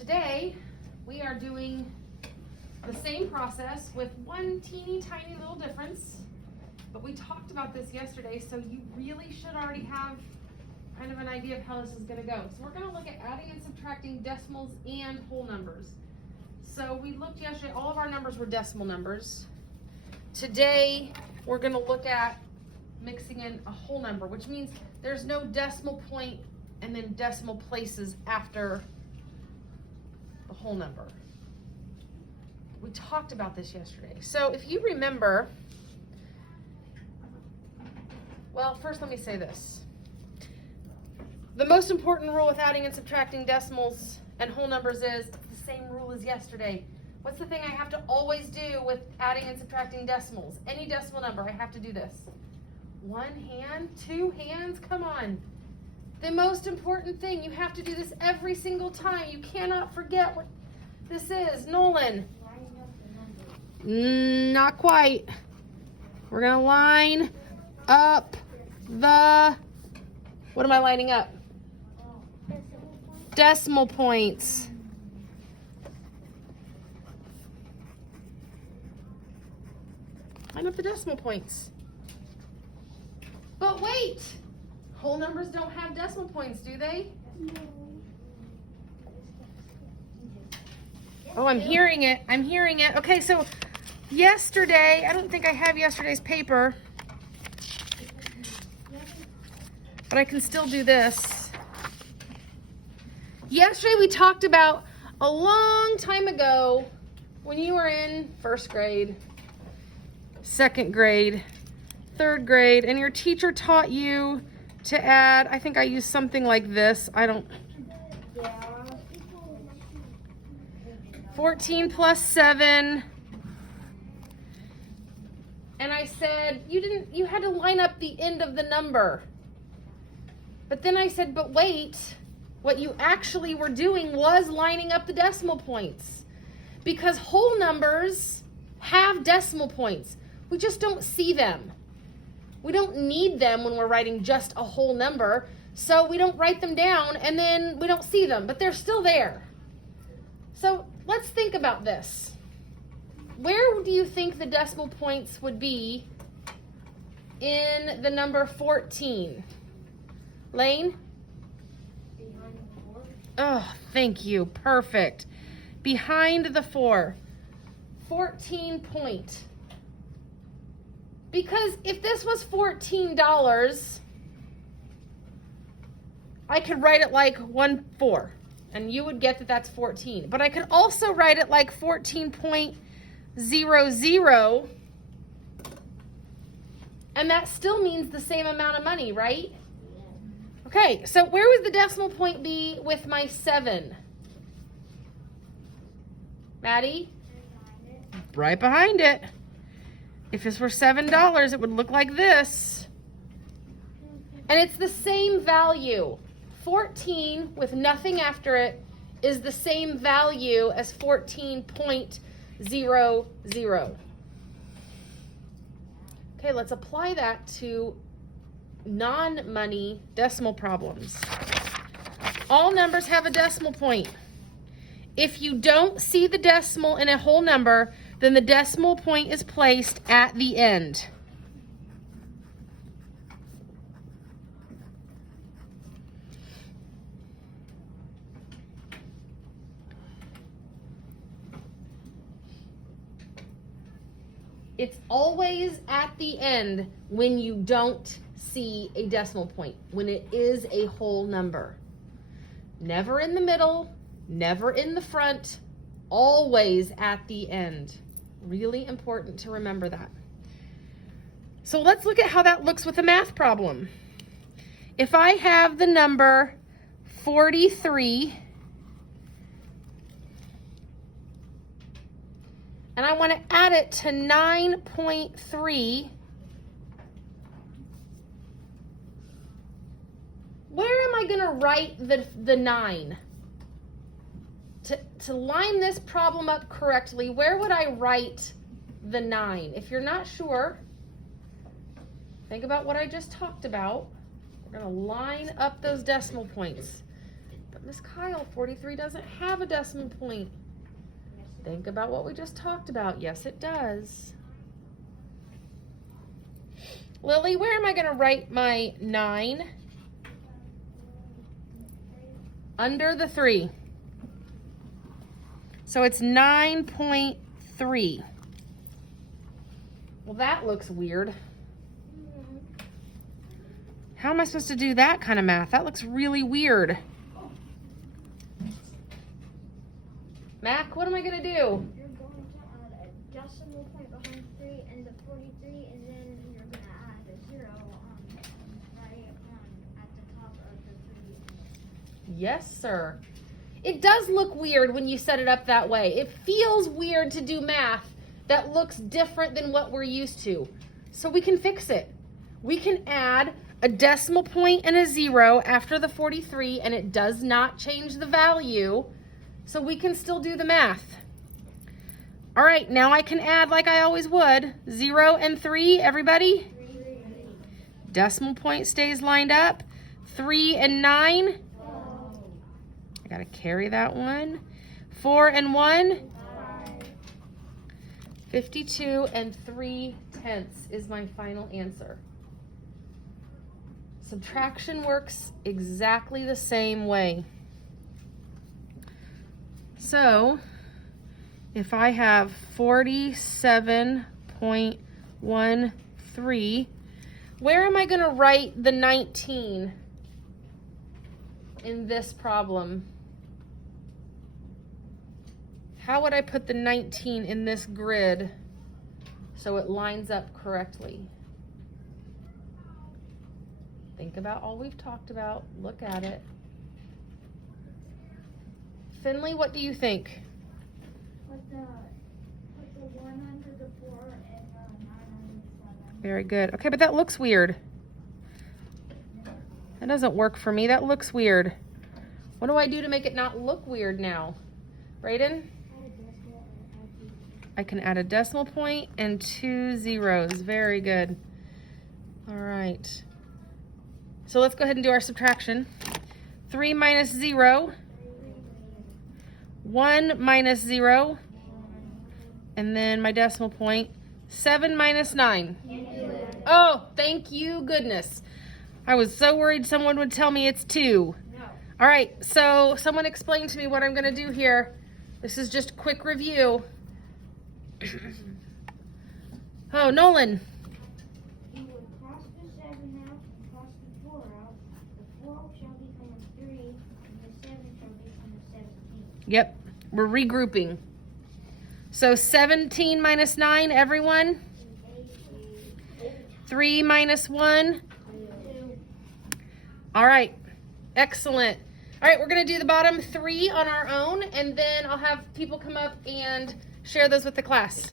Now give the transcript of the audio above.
Today, we are doing the same process with one teeny tiny little difference, but we talked about this yesterday, so you really should already have kind of an idea of how this is going to go. So we're going to look at adding and subtracting decimals and whole numbers. So we looked yesterday, all of our numbers were decimal numbers. Today, we're going to look at mixing in a whole number, which means there's no decimal point and then decimal places after the whole number. We talked about this yesterday. So if you remember, well, first let me say this. The most important rule with adding and subtracting decimals and whole numbers is it's the same rule as yesterday. What's the thing I have to always do with adding and subtracting decimals? Any decimal number, I have to do this. One hand, two hands, come on. The most important thing, you have to do this every single time. You cannot forget what this is. Nolan. Not quite. We're going to line up the, what am I lining up? Decimal points. Line up the decimal points. But wait! Whole numbers don't have decimal points, do they? No. Oh, I'm hearing it. I'm hearing it. Okay, so yesterday, I don't think I have yesterday's paper, but I can still do this. Yesterday we talked about a long time ago when you were in first grade, second grade, third grade, and your teacher taught you to add, I think I used something like this. 14 plus 7. And I said, you had to line up the end of the number. But then I said, but wait, what you actually were doing was lining up the decimal points. Because whole numbers have decimal points. We just don't see them. We don't need them when we're writing just a whole number, so we don't write them down and then we don't see them, but they're still there. So let's think about this. Where do you think the decimal points would be in the number 14? Lane? Behind the 4. Oh, thank you. Perfect. Behind the 4. 14 point. Because if this was $14, I could write it like 1-4, and you would get that that's 14. But I could also write it like 14.00, and that still means the same amount of money, right? Okay, so where would the decimal point be with my 7? Maddie? Right behind it. If this were $7, it would look like this. And it's the same value. 14 with nothing after it is the same value as 14.00. Okay, let's apply that to non-money decimal problems. All numbers have a decimal point. If you don't see the decimal in a whole number, then the decimal point is placed at the end. It's always at the end when you don't see a decimal point, when it is a whole number. Never in the middle, never in the front, always at the end. Really important to remember that. So let's look at how that looks with a math problem. If I have the number 43 and I want to add it to 9.3, where am I going to write the 9? To line this problem up correctly, where would I write the 9? If you're not sure, think about what I just talked about. We're going to line up those decimal points. But Miss Kyle, 43 doesn't have a decimal point. Think about what we just talked about. Yes, it does. Lily, where am I going to write my 9? Under the 3. So it's 9.3. Well, that looks weird. How am I supposed to do that kind of math? That looks really weird. Mac, what am I going to do? You're going to add a decimal point behind 3 and the 43, and then you're going to add a 0 right at the top of the 3. Yes, sir. It does look weird when you set it up that way. It feels weird to do math that looks different than what we're used to. So we can fix it. We can add a decimal point and a 0 after the 43, and it does not change the value. So we can still do the math. All right, now I can add like I always would. 0 and 3, everybody? 3. Decimal point stays lined up. 3 and 9. I gotta carry that one. 4 and 1. 52 and 3/10 is my final answer. Subtraction works exactly the same way. So, if I have 47.13, where am I going to write the 19 in this problem? How would I put the 19 in this grid so it lines up correctly? Think about all we've talked about. Look at it. Finley, what do you think? Put the 1 under the 4 and the 9 under the 7. Very good. Okay, but that looks weird. That doesn't work for me. That looks weird. What do I do to make it not look weird now? Brayden? I can add a decimal point and 2 zeros. Very good. All right. So let's go ahead and do our subtraction. 3 minus 0. 1 minus 0. And then my decimal point. 7 minus 9. Oh, thank you, goodness. I was so worried someone would tell me it's 2. No. All right, so someone explain to me what I'm going to do here. This is just a quick review. Oh, Nolan. You would cross the 7 out and cross the 4 out. The 4 shall become a 3, and the 7 shall become a 17. Yep, we're regrouping. So 17 minus 9, everyone? 3 minus 1? 2. All right, excellent. All right, we're going to do the bottom 3 on our own, and then I'll have people come up and share those with the class.